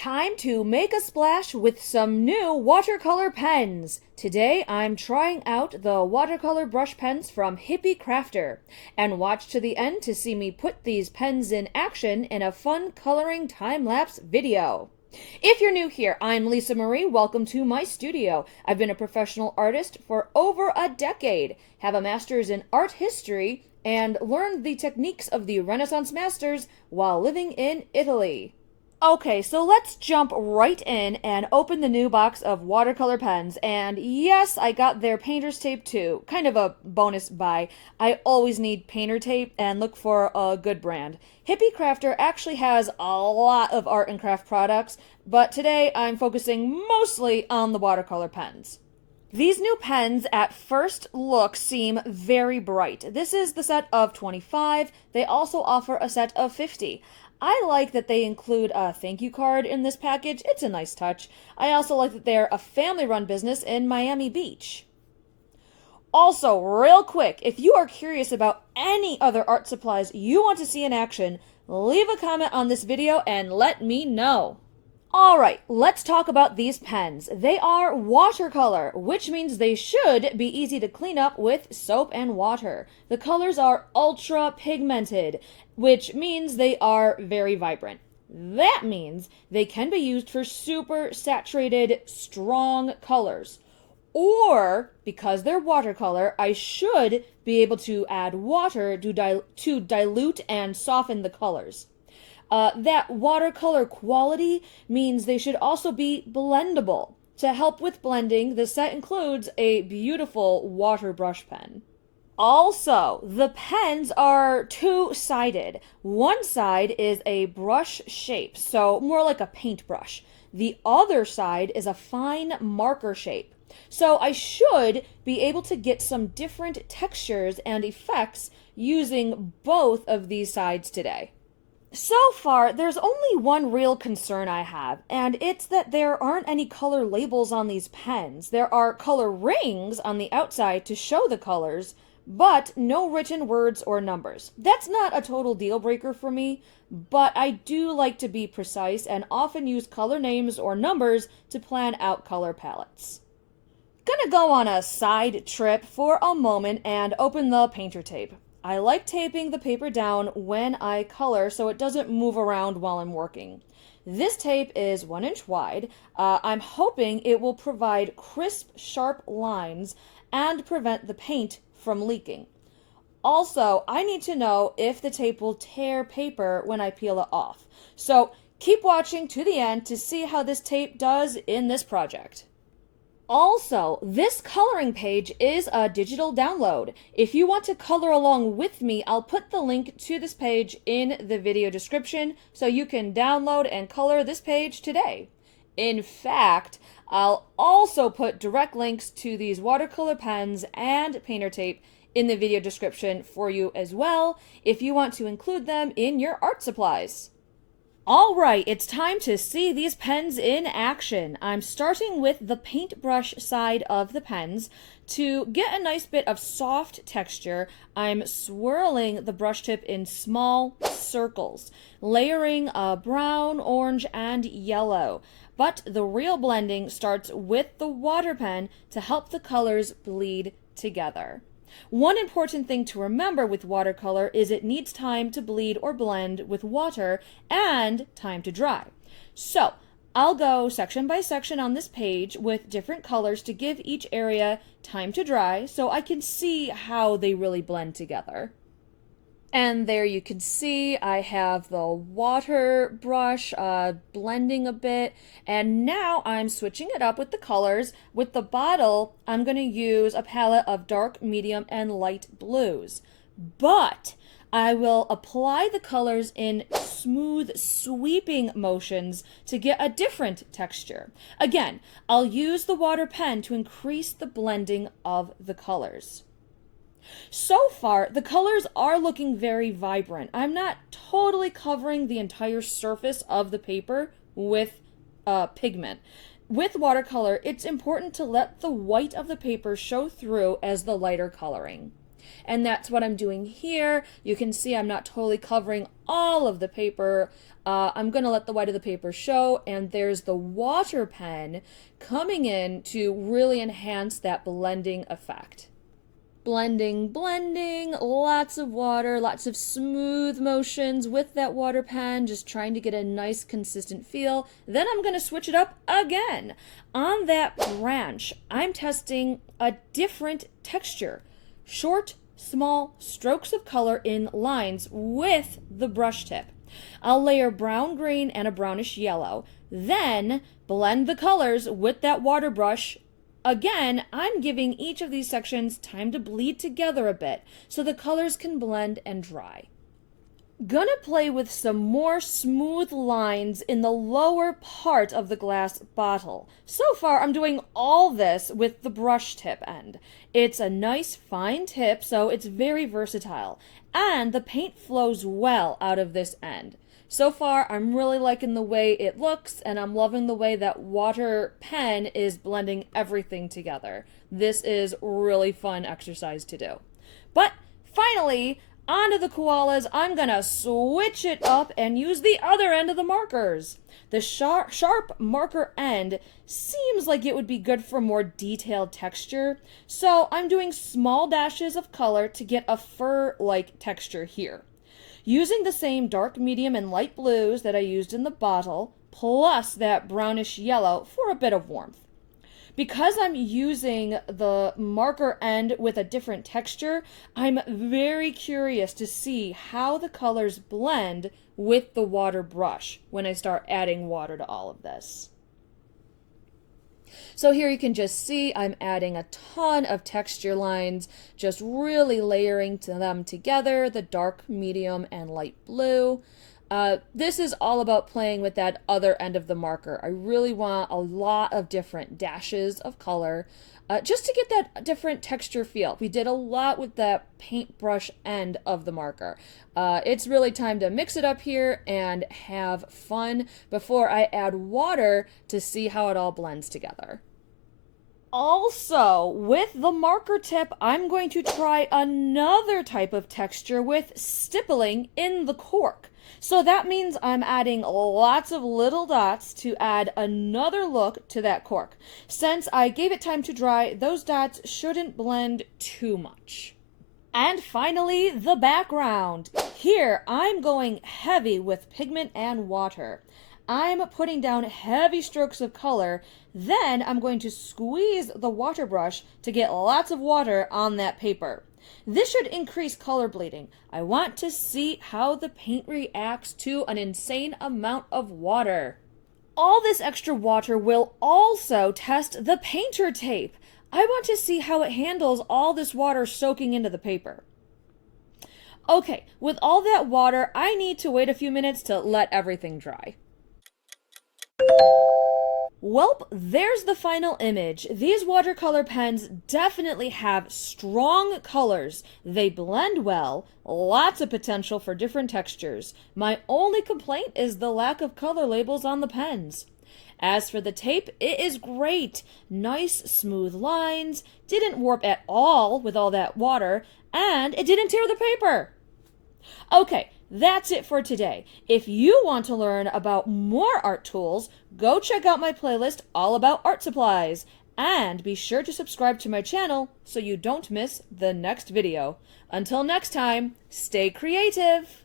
Time to make a splash with some new watercolor pens. Today I'm trying out the watercolor brush pens from Hippie Crafter. And watch to the end to see me put these pens in action in a fun coloring time-lapse video. If you're new here, I'm Lisa Marie. Welcome to my studio. I've been a professional artist for over a decade, have a master's in art history, and learned the techniques of the Renaissance masters while living in Italy. Okay, so let's jump right in and open the new box of watercolor pens. And yes, I got their painter's tape too. Kind of a bonus buy. I always need painter tape and look for a good brand. Hippie Crafter actually has a lot of art and craft products, but today I'm focusing mostly on the watercolor pens. These new pens at first look seem very bright. This is the set of 25. They also offer a set of 50. I like that they include a thank you card in this package. It's a nice touch. I also like that they're a family-run business in Miami Beach. Also, real quick, if you are curious about any other art supplies you want to see in action, leave a comment on this video and let me know. Alright, let's talk about these pens. They are watercolor, which means they should be easy to clean up with soap and water. The colors are ultra pigmented, which means they are very vibrant. That means they can be used for super saturated, strong colors. Or, because they're watercolor, I should be able to add water to dilute and soften the colors. That watercolor quality means they should also be blendable. To help with blending, the set includes a beautiful water brush pen. Also, the pens are two-sided. One side is a brush shape, so more like a paintbrush. The other side is a fine marker shape. So I should be able to get some different textures and effects using both of these sides today. So far, there's only one real concern I have, and it's that there aren't any color labels on these pens. There are color rings on the outside to show the colors, but no written words or numbers. That's not a total deal breaker for me, but I do like to be precise and often use color names or numbers to plan out color palettes. Gonna go on a side trip for a moment and open the painter tape. I like taping the paper down when I color so it doesn't move around while I'm working. This tape is 1 inch wide. I'm hoping it will provide crisp, sharp lines and prevent the paint from leaking. Also, I need to know if the tape will tear paper when I peel it off. So keep watching to the end to see how this tape does in this project. Also, this coloring page is a digital download. If you want to color along with me, I'll put the link to this page in the video description so you can download and color this page today. In fact, I'll also put direct links to these watercolor pens and painter tape in the video description for you as well if you want to include them in your art supplies. Alright, it's time to see these pens in action. I'm starting with the paintbrush side of the pens. To get a nice bit of soft texture, I'm swirling the brush tip in small circles, layering brown, orange, and yellow. But the real blending starts with the water pen to help the colors bleed together. One important thing to remember with watercolor is it needs time to bleed or blend with water and time to dry. So I'll go section by section on this page with different colors to give each area time to dry so I can see how they really blend together. And there you can see I have the water brush blending a bit, and now I'm switching it up with the colors. With the bottle, I'm going to use a palette of dark, medium, and light blues. But I will apply the colors in smooth, sweeping motions to get a different texture. Again, I'll use the water pen to increase the blending of the colors. So far, the colors are looking very vibrant. I'm not totally covering the entire surface of the paper with pigment. With watercolor, it's important to let the white of the paper show through as the lighter coloring. And that's what I'm doing here. You can see I'm not totally covering all of the paper. I'm going to let the white of the paper show, and there's the water pen coming in to really enhance that blending effect. Blending, blending, lots of water, lots of smooth motions with that water pen, just trying to get a nice consistent feel. Then I'm going to switch it up again. On that branch, I'm testing a different texture. Short, small strokes of color in lines with the brush tip. I'll layer brown, green, and a brownish yellow. Then blend the colors with that water brush. Again, I'm giving each of these sections time to bleed together a bit so the colors can blend and dry. Gonna play with some more smooth lines in the lower part of the glass bottle. So far, I'm doing all this with the brush tip end. It's a nice fine tip, so it's very versatile, and the paint flows well out of this end. So far, I'm really liking the way it looks, and I'm loving the way that water pen is blending everything together. This is really fun exercise to do. But finally, onto the koalas, I'm gonna switch it up and use the other end of the markers. The sharp marker end seems like it would be good for more detailed texture, so I'm doing small dashes of color to get a fur-like texture here. Using the same dark, medium, and light blues that I used in the bottle, plus that brownish yellow for a bit of warmth. Because I'm using the marker end with a different texture, I'm very curious to see how the colors blend with the water brush when I start adding water to all of this. So here you can just see I'm adding a ton of texture lines, just really layering them together, the dark, medium, and light blue. This is all about playing with that other end of the marker. I really want a lot of different dashes of color just to get that different texture feel. We did a lot with that paintbrush end of the marker. It's really time to mix it up here and have fun before I add water to see how it all blends together. Also, with the marker tip, I'm going to try another type of texture with stippling in the cork. So that means I'm adding lots of little dots to add another look to that cork. Since I gave it time to dry, those dots shouldn't blend too much. And finally, the background. Here, I'm going heavy with pigment and water. I'm putting down heavy strokes of color, then I'm going to squeeze the water brush to get lots of water on that paper. This should increase color bleeding. I want to see how the paint reacts to an insane amount of water. All this extra water will also test the painter tape. I want to see how it handles all this water soaking into the paper. Okay, with all that water, I need to wait a few minutes to let everything dry. Welp, there's the final image. These watercolor pens definitely have strong colors. They blend well, lots of potential for different textures. My only complaint is the lack of color labels on the pens. As for the tape, it is great. Nice, smooth lines, didn't warp at all with all that water, and it didn't tear the paper. Okay, that's it for today. If you want to learn about more art tools, go check out my playlist all about art supplies. And be sure to subscribe to my channel so you don't miss the next video. Until next time, stay creative!